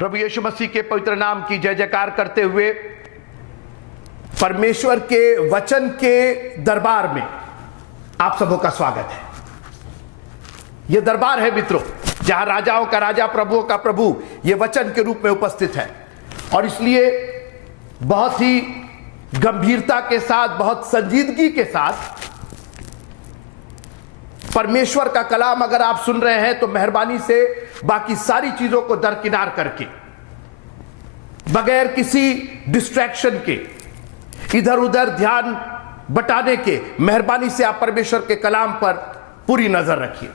प्रभु यीशु मसीह के पवित्र नाम की जय जयकार करते हुए परमेश्वर के वचन के दरबार में आप सबों का स्वागत है। यह दरबार है मित्रों, जहां राजाओं का राजा, प्रभुओं का प्रभु यह वचन के रूप में उपस्थित है। और इसलिए बहुत ही गंभीरता के साथ, बहुत संजीदगी के साथ परमेश्वर का कलाम अगर आप सुन रहे हैं तो मेहरबानी से बाकी सारी चीजों को दरकिनार करके, बगैर किसी डिस्ट्रैक्शन के, इधर उधर ध्यान बटाने के, मेहरबानी से आप परमेश्वर के कलाम पर पूरी नजर रखिए।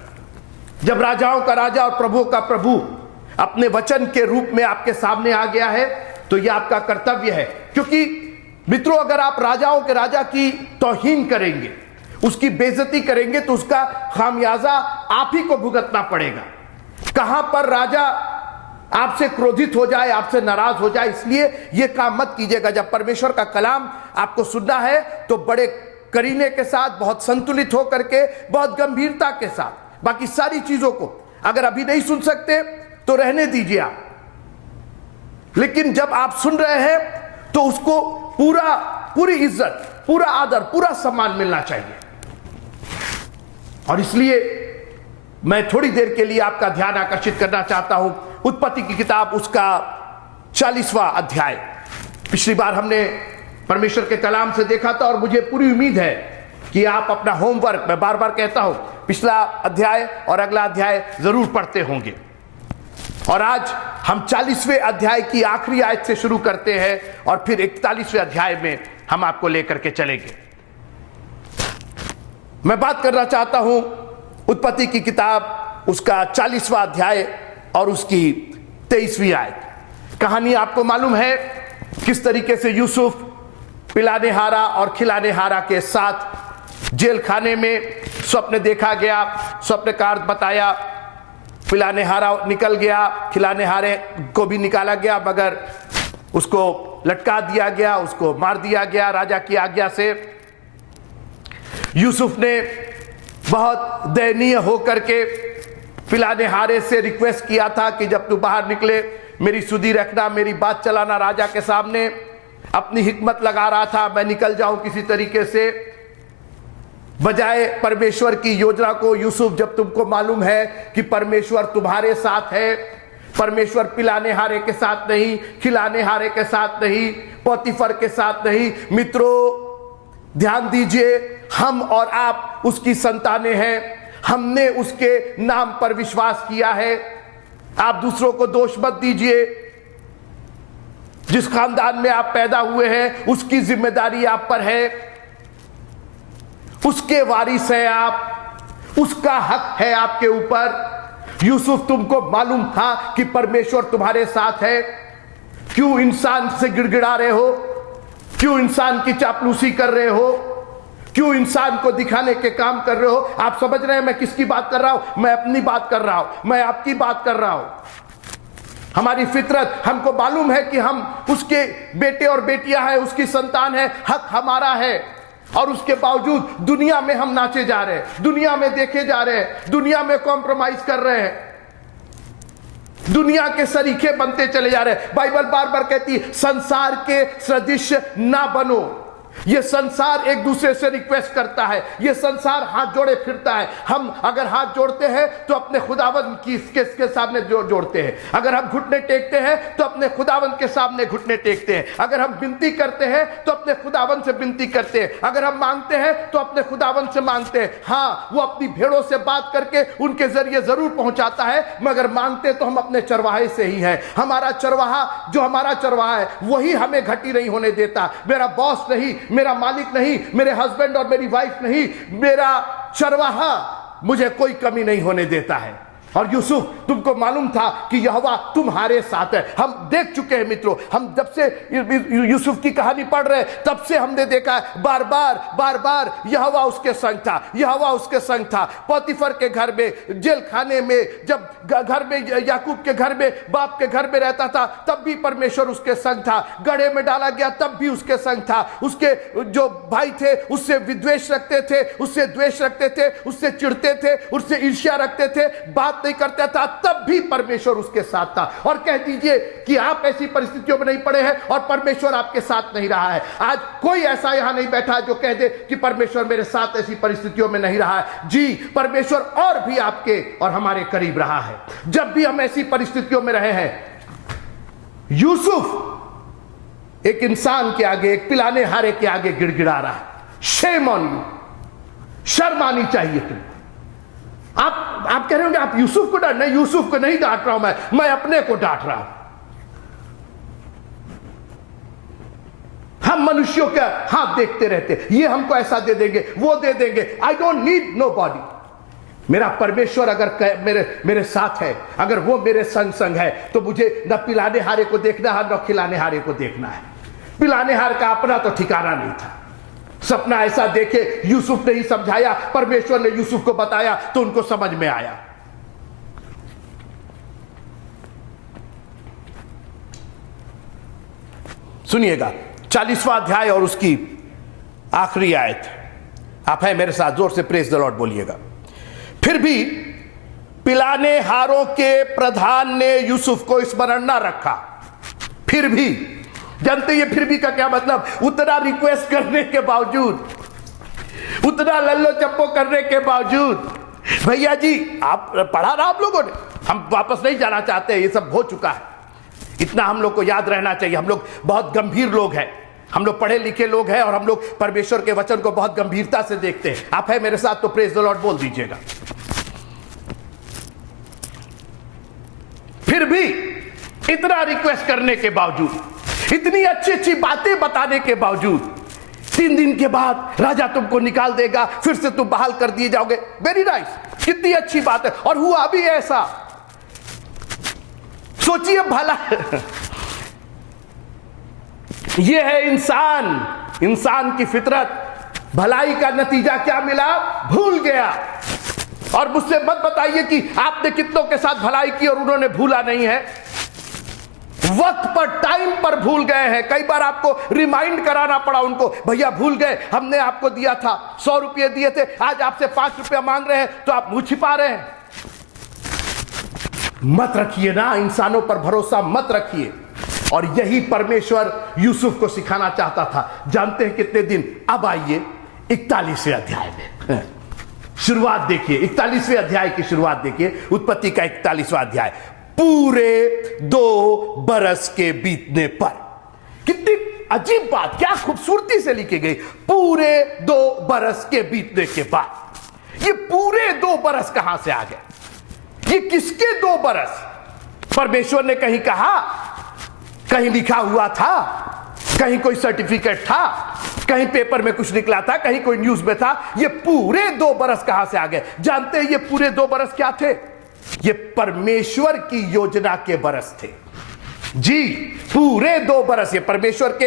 जब राजाओं का राजा और प्रभुओं का प्रभु अपने वचन के रूप में आपके सामने आ गया है तो यह आपका कर्तव्य है। क्योंकि मित्रों, अगर आप राजाओं के राजा की तौहीन करेंगे, उसकी बेइज्जती करेंगे तो उसका खामियाजा आप ही को भुगतना पड़ेगा। कहां पर राजा आपसे क्रोधित हो जाए, आपसे नाराज हो जाए, इसलिए यह काम मत कीजिएगा। जब परमेश्वर का कलाम आपको सुनना है तो बड़े करीने के साथ, बहुत संतुलित होकर के, बहुत गंभीरता के साथ, बाकी सारी चीजों को अगर अभी नहीं सुन सकते तो रहने दीजिए आप, लेकिन जब आप सुन रहे हैं तो उसको पूरी इज्जत, पूरा आदर, पूरा सम्मान मिलना चाहिए। और इसलिए मैं थोड़ी देर के लिए आपका ध्यान आकर्षित करना चाहता हूं उत्पत्ति की किताब, उसका 40वां अध्याय। पिछली बार हमने परमेश्वर के कलाम से देखा था और मुझे पूरी उम्मीद है कि आप अपना होमवर्क, मैं बार बार कहता हूं, पिछला अध्याय और अगला अध्याय जरूर पढ़ते होंगे। और आज हम 40वें अध्याय की आखिरी आयत से शुरू करते हैं और फिर 41वें अध्याय में हम आपको लेकर के चलेंगे। मैं बात करना चाहता हूं उत्पत्ति की किताब, उसका 40वां अध्याय और उसकी 23वीं आयत। कहानी आपको मालूम है किस तरीके से यूसुफ पिलाने हारा और खिलाने हारा के साथ जेल खाने में स्वप्न देखा गया, स्वप्नकार बताया, पिलाने हारा निकल गया, खिलाने हारे को भी निकाला गया, मगर उसको लटका दिया गया, उसको मार दिया गया राजा की आज्ञा से। यूसुफ ने बहुत दयनीय होकर के पिलाने हारे से रिक्वेस्ट किया था कि जब तू बाहर निकले मेरी सुधि रखना, मेरी बात चलाना राजा के सामने। अपनी हिकमत लगा रहा था, मैं निकल जाऊं किसी तरीके से, बजाय परमेश्वर की योजना को। यूसुफ, जब तुमको मालूम है कि परमेश्वर तुम्हारे साथ है, परमेश्वर पिलाने हारे के साथ नहीं, खिलाने हारे के साथ नहीं, पोतीफर के साथ नहीं। मित्रों ध्यान दीजिए, हम और आप उसकी संतानें हैं, हमने उसके नाम पर विश्वास किया है। आप दूसरों को दोष मत दीजिए। जिस खानदान में आप पैदा हुए हैं उसकी जिम्मेदारी आप पर है, उसके वारिस हैं आप, उसका हक है आपके ऊपर। यूसुफ, तुमको मालूम था कि परमेश्वर तुम्हारे साथ है, क्यों इंसान से गिड़गिड़ा रहे हो? क्यों इंसान की चापलूसी कर रहे हो? क्यों इंसान को दिखाने के काम कर रहे हो? आप समझ रहे हैं मैं किसकी बात कर रहा हूं? मैं अपनी बात कर रहा हूं, मैं आपकी बात कर रहा हूं। हमारी फितरत, हमको मालूम है कि हम उसके बेटे और बेटियां हैं, उसकी संतान है, हक हमारा है। और उसके बावजूद दुनिया में हम नाचे जा रहे हैं, दुनिया में देखे जा रहे हैं, दुनिया में कॉम्प्रोमाइज कर रहे हैं, दुनिया के सरीखे बनते चले जा रहे हैं। बाइबल बार बार कहती है संसार के सदृश ना बनो। ये संसार एक दूसरे से रिक्वेस्ट करता है, ये संसार हाथ जोड़े फिरता है। हम अगर हाथ जोड़ते हैं तो अपने खुदावंद की के सामने जोड़ते हैं। अगर हम घुटने टेकते हैं तो अपने खुदावंद के सामने घुटने टेकते हैं। अगर हम विनती करते हैं तो अपने खुदावंद से विनती करते हैं। अगर हम मांगते हैं तो अपने खुदावंद से मांगते हैं। हाँ, वो अपनी भेड़ों से बात करके उनके जरिए जरूर पहुंचाता है, मगर मांगते तो हम अपने चरवाहे से ही हैं। हमारा चरवाहा, जो हमारा चरवाहा है, वही हमें घटी नहीं होने देता। मेरा बॉस नहीं, मेरा मालिक नहीं, मेरे हस्बैंड और मेरी वाइफ नहीं, मेरा चरवाहा मुझे कोई कमी नहीं होने देता है। और यूसुफ, तुमको मालूम था कि यहोवा तुम्हारे साथ है। हम देख चुके हैं मित्रों, हम जब से यूसुफ की कहानी पढ़ रहे हैं तब से हमने देखा बार बार यहोवा उसके संग था, यहोवा उसके संग था। पोतीफर के घर में, जेल खाने में, जब घर में, याकूब के घर में, बाप के घर में रहता था तब भी परमेश्वर उसके संग था। गड्ढे में डाला गया तब भी उसके संग था। उसके जो भाई थे उससे विद्वेष रखते थे, उससे द्वेष रखते थे, उससे चिढ़ते थे, उससे ईर्ष्या रखते थे, बात नहीं करता था तब भी परमेश्वर उसके साथ था। और कह दीजिए कि आप ऐसी परिस्थितियों में नहीं पड़े हैं और परमेश्वर आपके साथ नहीं रहा है। आज कोई ऐसा यहां नहीं बैठा जो कह दे कि परमेश्वर मेरे साथ ऐसी परिस्थितियों में नहीं रहा है। जी, परमेश्वर और भी आपके और हमारे करीब रहा है जब भी हम ऐसी परिस्थितियों में रहे हैं। यूसुफ एक इंसान के आगे, एक पिलाने हारे के आगे गिड़गिड़ा रहा है। शेम ऑन यू, शर्म आनी चाहिए तुम्हें। आप कह रहे होंगे आप यूसुफ को डांट, नहीं, यूसुफ को नहीं डांट रहा हूं, मैं अपने को डांट रहा हूं। हम मनुष्यों का हाथ देखते रहते, ये हमको ऐसा दे देंगे, वो दे देंगे। I don't need nobody. मेरा परमेश्वर अगर मेरे साथ है, अगर वो मेरे संग संग है, तो मुझे न पिलाने हारे को देखना है न खिलाने हारे को देखना है। पिलाने हार का अपना तो ठिकाना नहीं था। सपना ऐसा देखे, यूसुफ ने ही समझाया, परमेश्वर ने यूसुफ को बताया तो उनको समझ में आया। सुनिएगा 40वां अध्याय और उसकी आखिरी आयत। आप हैं मेरे साथ, जोर से प्रेज द लॉर्ड बोलिएगा। फिर भी पिलाने हारों के प्रधान ने यूसुफ को स्मरण न रखा। फिर भी, जानते ये फिर भी का क्या मतलब? उतना रिक्वेस्ट करने के बावजूद, उतना लल्लो चप्पो करने के बावजूद, भैया जी आप पढ़ा ना आप लोगों ने, हम वापस नहीं जाना चाहते, ये सब हो चुका है। इतना हम लोग को याद रहना चाहिए, हम लोग बहुत गंभीर लोग हैं, हम लोग पढ़े लिखे लोग हैं और हम लोग परमेश्वर के वचन को बहुत गंभीरता से देखते हैं। आप है मेरे साथ तो प्रेज द लॉर्ड बोल दीजिएगा। फिर भी इतना रिक्वेस्ट करने के बावजूद, इतनी अच्छी अच्छी बातें बताने के बावजूद, 3 दिन के बाद राजा तुमको निकाल देगा, फिर से तुम बहाल कर दिए जाओगे। वेरी नाइस, कितनी अच्छी बात है। और हुआ भी ऐसा। सोचिए भला, यह है इंसान की फितरत। भलाई का नतीजा क्या मिला? भूल गया। और मुझसे मत बताइए कि आपने कितनों के साथ भलाई की और उन्होंने भूला नहीं है। वक्त पर, टाइम पर भूल गए हैं। कई बार आपको रिमाइंड कराना पड़ा उनको, भैया भूल गए, हमने आपको दिया था 100 रुपये दिए थे, आज आपसे 5 रुपया मांग रहे हैं तो आप मुंह छिपा रहे हैं। मत रखिए ना, इंसानों पर भरोसा मत रखिए। और यही परमेश्वर यूसुफ को सिखाना चाहता था। जानते हैं कितने दिन? अब आइए 41वें अध्याय में शुरुआत देखिए, 41वें अध्याय की शुरुआत देखिए, उत्पत्ति का 41वां अध्याय। पूरे 2 बरस के बीतने पर, कितनी अजीब बात, क्या खूबसूरती से लिखी गई। पूरे 2 बरस के बीतने के बाद। ये पूरे 2 बरस कहां से आ गए? ये किसके 2 बरस? परमेश्वर ने कहीं कहा, कहीं लिखा हुआ था, कहीं कोई सर्टिफिकेट था, कहीं पेपर में कुछ निकला था, कहीं कोई न्यूज में था। ये पूरे 2 बरस कहां से आ गए? जानते हैं ये पूरे 2 बरस क्या थे? ये परमेश्वर की योजना के बरस थे। जी, पूरे 2 बरस ये परमेश्वर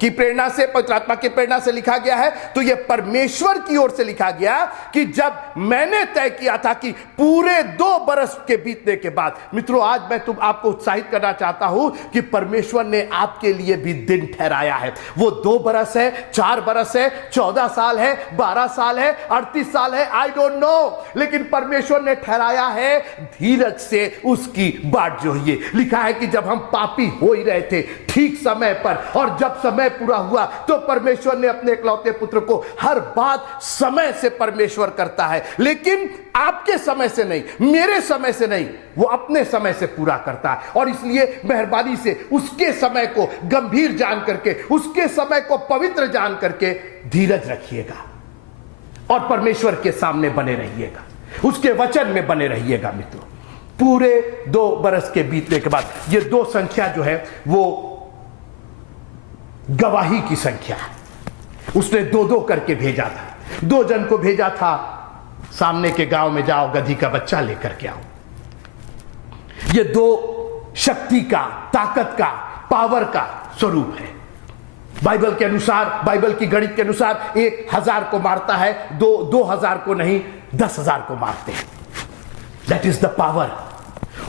की प्रेरणा से, पवित्र आत्मा की प्रेरणा से लिखा गया है। तो ये परमेश्वर की ओर से लिखा गया कि जब मैंने तय किया था कि पूरे 2 बरस के बीतने के बाद। मित्रों, आज मैं आपको उत्साहित करना चाहता हूं कि परमेश्वर ने आपके लिए भी दिन ठहराया है। वो 2 बरस है, 4 बरस है, 14 साल है, 12 साल है, 38 साल है, आई डोंट नो, लेकिन परमेश्वर ने ठहराया है। धीरज से उसकी बाट जो है, लिखा है कि जब हम पापी हो ही रहे थे, ठीक समय पर, और जब समय पूरा हुआ तो परमेश्वर ने अपने इकलौते पुत्र को, हर बात समय से परमेश्वर करता है, लेकिन आपके समय से नहीं, मेरे समय से नहीं, वो अपने समय से पूरा करता है। और इसलिए मेहरबानी से उसके समय को गंभीर जान करके, उसके समय को पवित्र जान करके धीरज रखिएगा और परमेश्वर के सामने बने रहिएगा, उसके वचन में बने रहिएगा। मित्रों, पूरे 2 बरस के बीतने के बाद, ये 2 संख्या जो है वो गवाही की संख्या है। उसने 2-2 करके भेजा था, 2 जन को भेजा था, सामने के गांव में जाओ, गधी का बच्चा लेकर के आओ। ये 2 शक्ति का, ताकत का, पावर का स्वरूप है। बाइबल के अनुसार, बाइबल की गणित के अनुसार 1000 को मारता है, 2000 को नहीं, 10,000 को मारते हैं। That is the power.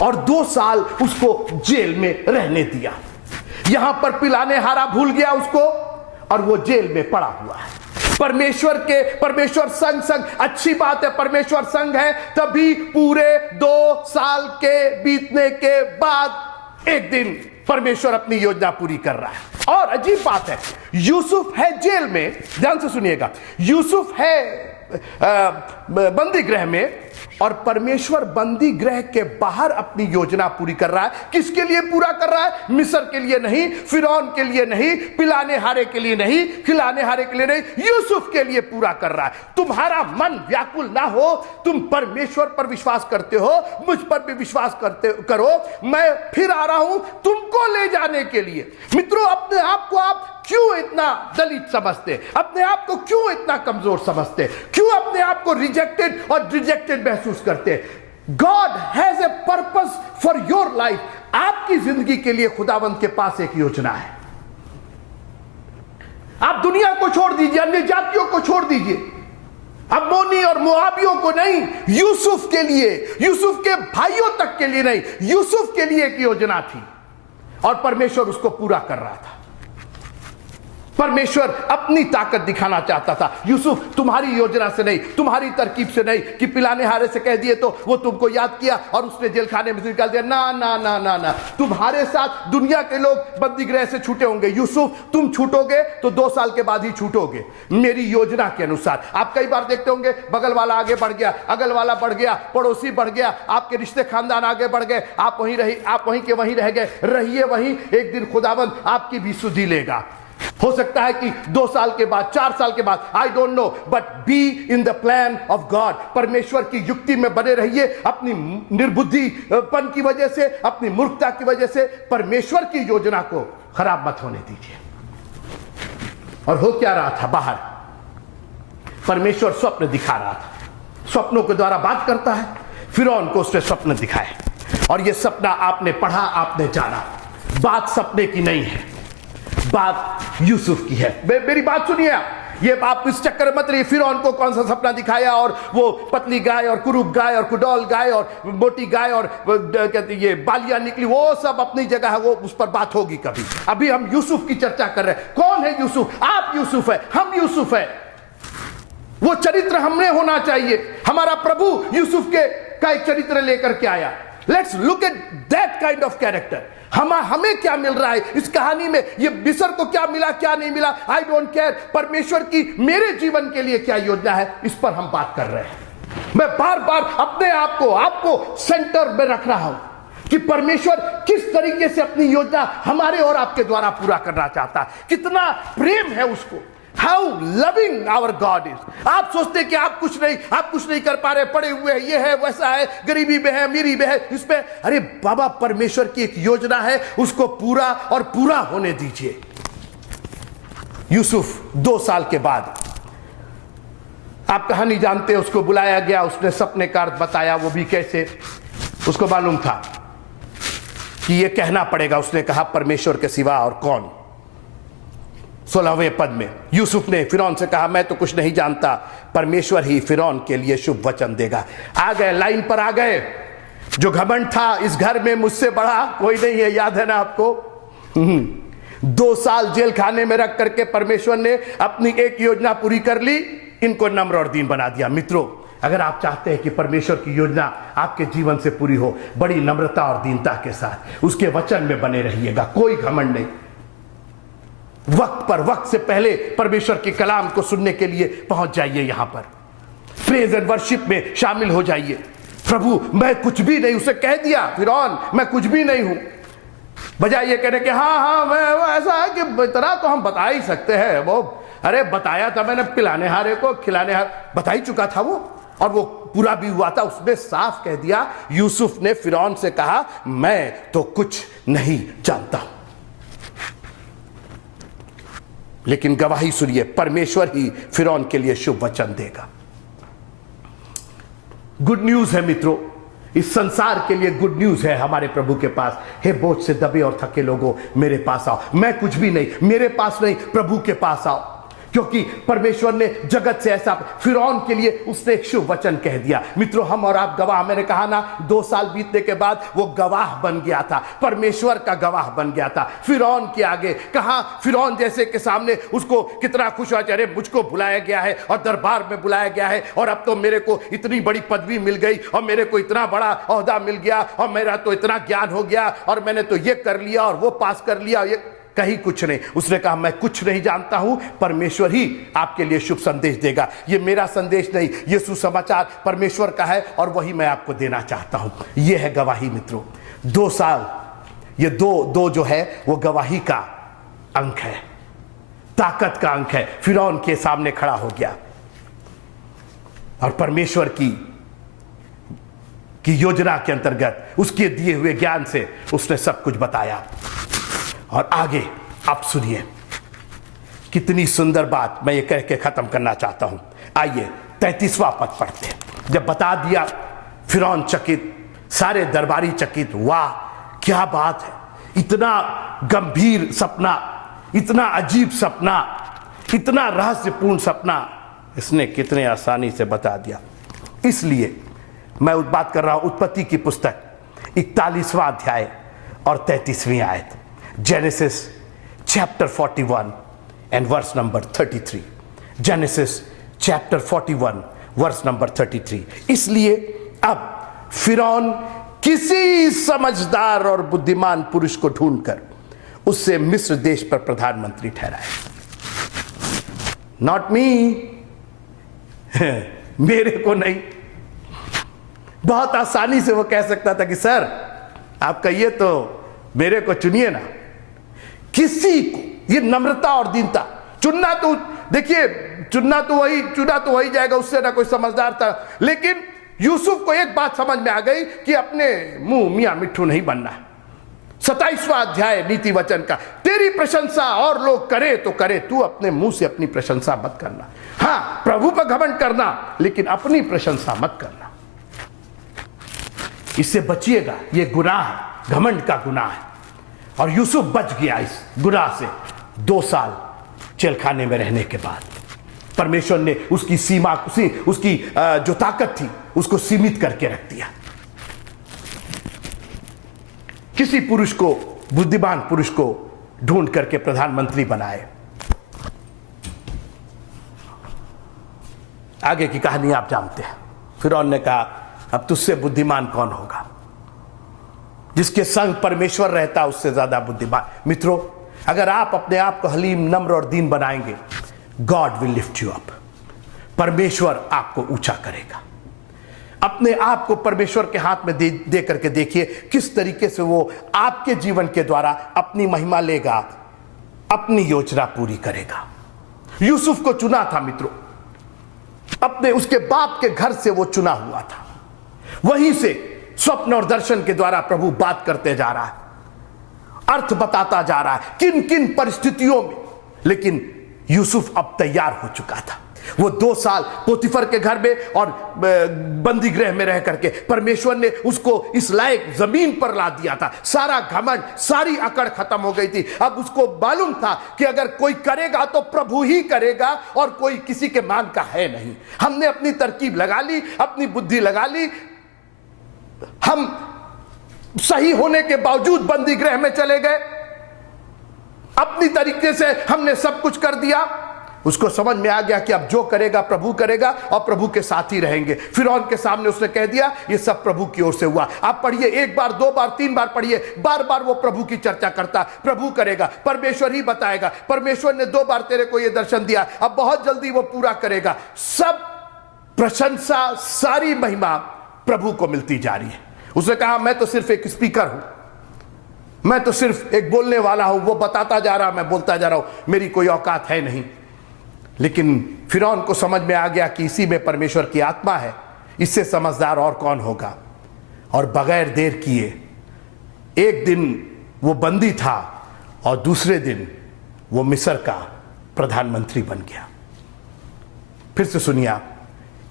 और 2 साल उसको जेल में रहने दिया। यहां पर पिलाने हारा भूल गया उसको और वो जेल में पड़ा हुआ है। परमेश्वर संग अच्छी बात है, परमेश्वर संग है, तभी पूरे 2 साल के बीतने के बाद एक दिन परमेश्वर अपनी योजना पूरी कर रहा है। और अजीब बात है, यूसुफ है जेल में, ध्यान से सुनिएगा, यूसुफ है बंदी गृह में, और परमेश्वर बंदी गृह के बाहर अपनी योजना पूरी कर रहा है। किसके लिए पूरा कर रहा है? मिस्र के लिए नहीं, फिरौन के लिए नहीं, पिलाने हारे के लिए नहीं, खिलाने हारे के लिए नहीं, यूसुफ के लिए पूरा कर रहा है। तुम्हारा मन व्याकुल ना हो, तुम परमेश्वर पर विश्वास करते हो, मुझ पर भी विश्वास करो, मैं फिर आ रहा हूं तुमको ले जाने के लिए। मित्रों, अपने आप को आप क्यों इतना दलित समझते, अपने आप को क्यों इतना कमजोर समझते, क्यों अपने आप को रिजेक्टेड और रिजेक्टेड महसूस करते? God has a purpose for your life. आपकी जिंदगी के लिए खुदावंद के पास एक योजना है। आप दुनिया को छोड़ दीजिए, अन्य जातियों को छोड़ दीजिए, अम्मोनी और मोआबियों को नहीं, यूसुफ के लिए, यूसुफ के भाइयों तक के लिए नहीं, यूसुफ के लिए एक योजना थी और परमेश्वर उसको पूरा कर रहा था। परमेश्वर अपनी ताकत दिखाना चाहता था। यूसुफ तुम्हारी योजना से नहीं, तुम्हारी तरकीब से नहीं, कि पिलाने हारे से कह दिए तो वो तुमको याद किया और उसने जेल खाने में से निकाल दिया। ना ना ना ना ना, तुम्हारे साथ दुनिया के लोग बंदी गृह से छूटे होंगे, यूसुफ तुम छूटोगे तो 2 साल के बाद ही छूटोगे, मेरी योजना के अनुसार। आप कई बार देखते होंगे, बगल वाला आगे बढ़ गया, अगल वाला बढ़ गया, पड़ोसी बढ़ गया, आपके रिश्ते खानदान आगे बढ़ गए, आप वहीं के वहीं रह गए। रहिए वहीं, एक दिन खुदावंद आपकी भी सुधि लेगा। हो सकता है कि 2 साल के बाद, 4 साल के बाद, I don't know, but be in the plan of God. परमेश्वर की युक्ति में बने रहिए। अपनी निर्बुद्धिपन की वजह से, अपनी मूर्खता की वजह से परमेश्वर की योजना को खराब मत होने दीजिए। और हो क्या रहा था बाहर? परमेश्वर स्वप्न दिखा रहा था, स्वप्नों के द्वारा बात करता है। फिरौन को उसने स्वप्न दिखाए और यह सपना आपने पढ़ा, आपने जाना। बात सपने की नहीं है, बात यूसुफ की है। मेरी बात सुनिए आप इस चक्कर में मत रहिए। फिरौन को कौन सा सपना दिखाया और वो पतली गाय और कुरूप गाय और कुडौल गाय और मोटी गाय और कहते ये बालियां निकली, वो सब अपनी जगह है, वो उस पर बात होगी कभी। अभी हम यूसुफ की चर्चा कर रहे हैं। कौन है यूसुफ? आप यूसुफ है, हम यूसुफ है। वो चरित्र हमने होना चाहिए। हमारा प्रभु यूसुफ का एक चरित्र लेकर के आया। Let's look at that kind of character. हमें क्या मिल रहा है इस कहानी में? ये मिस्र को क्या मिला, क्या नहीं मिला, आई डोंट केयर। परमेश्वर की मेरे जीवन के लिए क्या योजना है, इस पर हम बात कर रहे हैं। मैं बार बार अपने आप को आपको सेंटर में रख रहा हूं कि परमेश्वर किस तरीके से अपनी योजना हमारे और आपके द्वारा पूरा करना चाहता है। कितना प्रेम है उसको। How loving our God is। आप सोचते हैं कि आप कुछ नहीं कर पा रहे, पड़े हुए हैं, ये है वैसा है, गरीबी में है, अमीरी में है, इसमें। अरे बाबा, परमेश्वर की एक योजना है, उसको पूरा और पूरा होने दीजिए। यूसुफ 2 साल के बाद, आप कहानी जानते हैं, उसको बुलाया गया, उसने सपने का अर्थ बताया। वो भी कैसे? उसको मालूम था कि ये कहना पड़ेगा। उसने कहा परमेश्वर के सिवा और कौन। 16वें पद में यूसुफ ने फिरौन से कहा, मैं तो कुछ नहीं जानता, परमेश्वर ही फिरौन के लिए शुभ वचन देगा। आ गए, लाइन पर आ गए। जो घमंड था, इस घर में मुझसे बड़ा कोई नहीं है, याद है ना आपको? 2 साल जेल खाने में रख करके परमेश्वर ने अपनी एक योजना पूरी कर ली, इनको नम्र और दीन बना दिया। मित्रों, अगर आप चाहते हैं कि परमेश्वर की योजना आपके जीवन से पूरी हो, बड़ी नम्रता और दीनता के साथ उसके वचन में बने रहिएगा। कोई घमंड नहीं। वक्त पर, वक्त से पहले परमेश्वर के कलाम को सुनने के लिए पहुंच जाइए। यहां पर प्रेज एंड वर्शिप में शामिल हो जाइए। प्रभु मैं कुछ भी नहीं, उसे कह दिया फिरौन, मैं कुछ भी नहीं हूं। बजाय ये कहने के हाँ मैं ऐसा है कि इतना तो हम बता ही सकते हैं। वो अरे बताया था मैंने, पिलाने हारे को खिलाने हारे बता ही चुका था वो, और वो पूरा भी हुआ था। उसने साफ कह दिया, यूसुफ ने फिरौन से कहा, मैं तो कुछ नहीं जानता हूं। लेकिन गवाही सुनिए, परमेश्वर ही फिरौन के लिए शुभ वचन देगा। गुड न्यूज है मित्रों, इस संसार के लिए गुड न्यूज है हमारे प्रभु के पास। हे बोझ से दबे और थके लोगों, मेरे पास आओ। मैं कुछ भी नहीं, मेरे पास नहीं, प्रभु के पास आओ। क्योंकि परमेश्वर ने जगत से ऐसा फिरौन के लिए उसने एक शुभ वचन कह दिया। मित्रों, हम और आप गवाह, मैंने कहा ना 2 साल बीतने के बाद वो गवाह बन गया था, परमेश्वर का गवाह बन गया था फिरौन के आगे। कहां फिरौन जैसे के सामने उसको कितना खुश हुआ, अरे मुझको बुलाया गया है और दरबार में बुलाया गया है और अब तो मेरे को इतनी बड़ी पदवी मिल गई और मेरे को इतना बड़ा ओहदा मिल गया और मेरा तो इतना ज्ञान हो गया और मैंने तो ये कर लिया और वो पास कर लिया। ये कहीं कुछ नहीं। उसने कहा मैं कुछ नहीं जानता हूं, परमेश्वर ही आपके लिए शुभ संदेश देगा। ये मेरा संदेश नहीं, ये सुसमाचार परमेश्वर का है और वही मैं आपको देना चाहता हूं। ये है गवाही मित्रों। 2 साल, ये दो जो है वो गवाही का अंक है, ताकत का अंक है। फिरौन के सामने खड़ा हो गया और परमेश्वर की योजना के अंतर्गत उसके दिए हुए ज्ञान से उसने सब कुछ बताया। और आगे आप सुनिए, कितनी सुंदर बात मैं ये कह के खत्म करना चाहता हूं। आइए 33वां पद पढ़ते हैं। जब बता दिया, फिरौन चकित, सारे दरबारी चकित, वाह क्या बात है, इतना गंभीर सपना, इतना अजीब सपना, इतना रहस्यपूर्ण सपना इसने कितने आसानी से बता दिया। इसलिए मैं बात कर रहा हूं उत्पत्ति की पुस्तक 41वां अध्याय और 33वीं आयत, Genesis chapter 41 and verse number 33. Genesis chapter 41 verse number 33. इसलिए अब फिरौन किसी समझदार और बुद्धिमान पुरुष को ढूंढकर उससे मिस्र देश पर प्रधानमंत्री ठहराए। Not me, मेरे को नहीं। बहुत आसानी से वो कह सकता था कि सर आप कहिए तो मेरे को चुनिए ना। किसी को, ये नम्रता और दीनता, चुनना तो देखिए, चुना तो वही जाएगा, उससे ना कोई समझदार था। लेकिन यूसुफ को एक बात समझ में आ गई कि अपने मुंह मियां मिट्ठू नहीं बनना। 27वां अध्याय नीति वचन का, तेरी प्रशंसा और लोग करे तो करे, तू अपने मुंह से अपनी प्रशंसा मत करना। हां, प्रभु पर घमंड करना, लेकिन अपनी प्रशंसा मत करना। इससे बचिएगा, ये गुनाह है, घमंड का गुनाह है। और यूसुफ बच गया इस गुनाह से। 2 साल जेलखाने में रहने के बाद परमेश्वर ने उसकी सीमा, उसकी जो ताकत थी उसको सीमित करके रख दिया। किसी पुरुष को, बुद्धिमान पुरुष को ढूंढ करके प्रधानमंत्री बनाए। आगे की कहानी आप जानते हैं। फिरौन ने कहा अब तुझसे बुद्धिमान कौन होगा? जिसके संग परमेश्वर रहता उससे ज्यादा बुद्धिमान। मित्रों, अगर आप अपने आप को हलीम, नम्र और दीन बनाएंगे, God will lift you up. परमेश्वर आपको ऊंचा करेगा। अपने आप को परमेश्वर के हाथ में दे करके देखिए किस तरीके से वो आपके जीवन के द्वारा अपनी महिमा लेगा, अपनी योजना पूरी करेगा। यूसुफ को चुना था मित्रों, अपने उसके बाप के घर से वो चुना हुआ था। वहीं से स्वप्न और दर्शन के द्वारा प्रभु बात करते जा रहा है, अर्थ बताता जा रहा है किन किन परिस्थितियों में। लेकिन यूसुफ अब तैयार हो चुका था। वो 2 साल पोतीफर के घर में और बंदी गृह में रह करके परमेश्वर ने उसको इस लायक जमीन पर ला दिया था। सारा घमंड, सारी अकड़ खत्म हो गई थी। अब उसको मालूम था कि अगर कोई करेगा तो प्रभु ही करेगा और कोई किसी के मान का है नहीं। हमने अपनी तरकीब लगा ली, अपनी बुद्धि लगा ली, हम सही होने के बावजूद बंदी गृह में चले गए, अपनी तरीके से हमने सब कुछ कर दिया। उसको समझ में आ गया कि अब जो करेगा प्रभु करेगा और प्रभु के साथ ही रहेंगे। फिरौन के सामने उसने कह दिया ये सब प्रभु की ओर से हुआ। आप पढ़िए, 1 बार 2 बार 3 बार पढ़िए, बार बार वो प्रभु की चर्चा करता, प्रभु करेगा, परमेश्वर ही बताएगा, परमेश्वर ने 2 बार तेरे को ये दर्शन दिया, अब बहुत जल्दी वो पूरा करेगा। सब प्रशंसा, सारी महिमा प्रभु को मिलती जा रही है। उसने कहा मैं तो सिर्फ एक स्पीकर हूं, मैं तो सिर्फ एक बोलने वाला हूं, वो बताता जा रहा, मैं बोलता जा रहा हूं, मेरी कोई औकात है नहीं। लेकिन फिरौन को समझ में आ गया कि इसी में परमेश्वर की आत्मा है, इससे समझदार और कौन होगा। और बगैर देर किए एक दिन वो बंदी था और दूसरे दिन वो मिस्र का प्रधानमंत्री बन गया। फिर से सुनिए आप,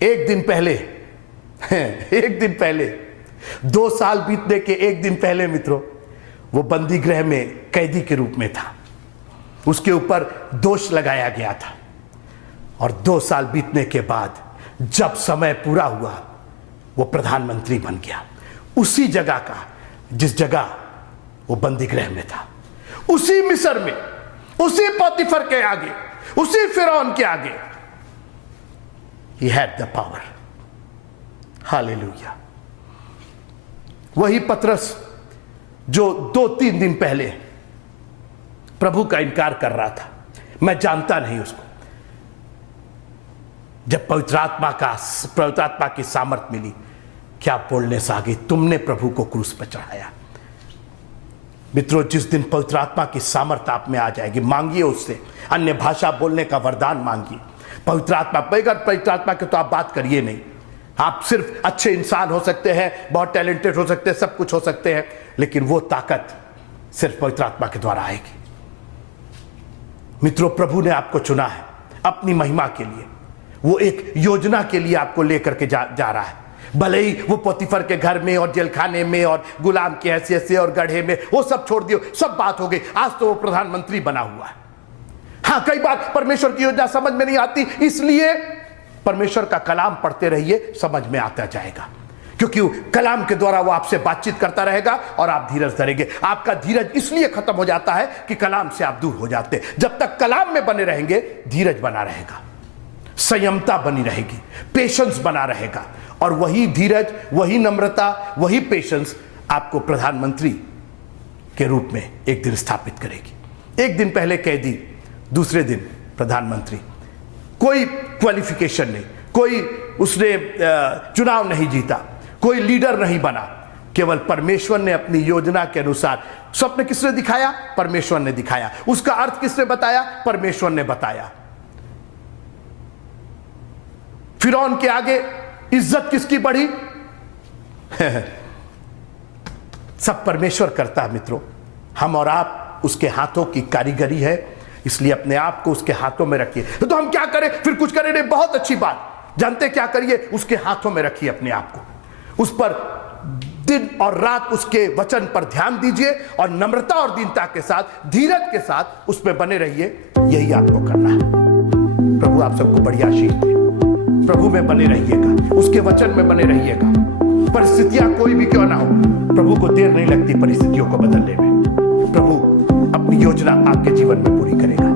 एक दिन पहले 2 साल बीतने के एक दिन पहले मित्रों, वो बंदी गृह में कैदी के रूप में था। उसके ऊपर दोष लगाया गया था, और 2 साल बीतने के बाद जब समय पूरा हुआ, वो प्रधानमंत्री बन गया, उसी जगह का जिस जगह वो बंदीगृह में था, उसी मिस्र में, उसी पोतीफर के आगे, उसी फिरौन के आगे। He had the power. Hallelujah. वही पतरस जो 2-3 दिन पहले प्रभु का इनकार कर रहा था, मैं जानता नहीं उसको, जब पवित्र आत्मा की सामर्थ मिली, क्या बोलने से आ गई, तुमने प्रभु को क्रूस पर चढ़ाया। मित्रों, जिस दिन पवित्र आत्मा की सामर्थ आप में आ जाएगी, मांगिए उससे, अन्य भाषा बोलने का वरदान मांगिए। पवित्र आत्मा, बगैर पवित्र आत्मा के तो आप बात करिए नहीं। आप सिर्फ अच्छे इंसान हो सकते हैं, बहुत टैलेंटेड हो सकते हैं, सब कुछ हो सकते हैं, लेकिन वो ताकत सिर्फ पवित्र आत्मा के द्वारा आएगी। मित्रों, प्रभु ने आपको चुना है अपनी महिमा के लिए, वो एक योजना के लिए आपको लेकर के जा रहा है। भले ही वो पोतीफर के घर में और जेलखाने में और गुलाम की हैसियत से और गड्ढे में, वो सब छोड़ दियो, सब बात हो गई। आज तो वो प्रधानमंत्री बना हुआ है। हाँ, कई बार परमेश्वर की योजना समझ में नहीं आती, इसलिए परमेश्वर का कलाम पढ़ते रहिए, समझ में आता जाएगा, क्योंकि कलाम के द्वारा वो आपसे बातचीत करता रहेगा और आप धीरज धरेंगे। आपका धीरज इसलिए खत्म हो जाता है कि कलाम से आप दूर हो जाते हैं। जब तक कलाम में बने रहेंगे, धीरज बना रहेगा, संयमता बनी रहेगी, पेशेंस बना रहेगा, और वही धीरज, वही नम्रता, वही पेशेंस आपको प्रधानमंत्री के रूप में एक दिन स्थापित करेगी। एक दिन पहले कैदी, दूसरे दिन प्रधानमंत्री। कोई क्वालिफिकेशन नहीं, कोई उसने चुनाव नहीं जीता, कोई लीडर नहीं बना, केवल परमेश्वर ने अपनी योजना के अनुसार। स्वप्न किसने दिखाया? परमेश्वर ने दिखाया। उसका अर्थ किसने बताया? परमेश्वर ने बताया। फिरौन के आगे इज्जत किसकी बढ़ी? सब परमेश्वर करता है मित्रों। हम और आप उसके हाथों की कारीगरी है, इसलिए अपने आप को उसके हाथों में रखिए। तो हम क्या करें? फिर कुछ करें नहीं, बहुत अच्छी बात। जानते क्या करिए? उसके हाथों में रखिए अपने आप को, उस पर दिन और रात उसके वचन पर ध्यान दीजिए, और नम्रता और दीनता के साथ, धीरज के साथ उस पर बने रहिए। यही आपको करना है। प्रभु आप सबको बढ़िया आशीष दे। प्रभु में बने रहिएगा, उसके वचन में बने रहिएगा। परिस्थितियां कोई भी क्यों ना हो, प्रभु को देर नहीं लगती परिस्थितियों को बदलने में। प्रभु अपनी योजना आपके जीवन में पूरी करेगा।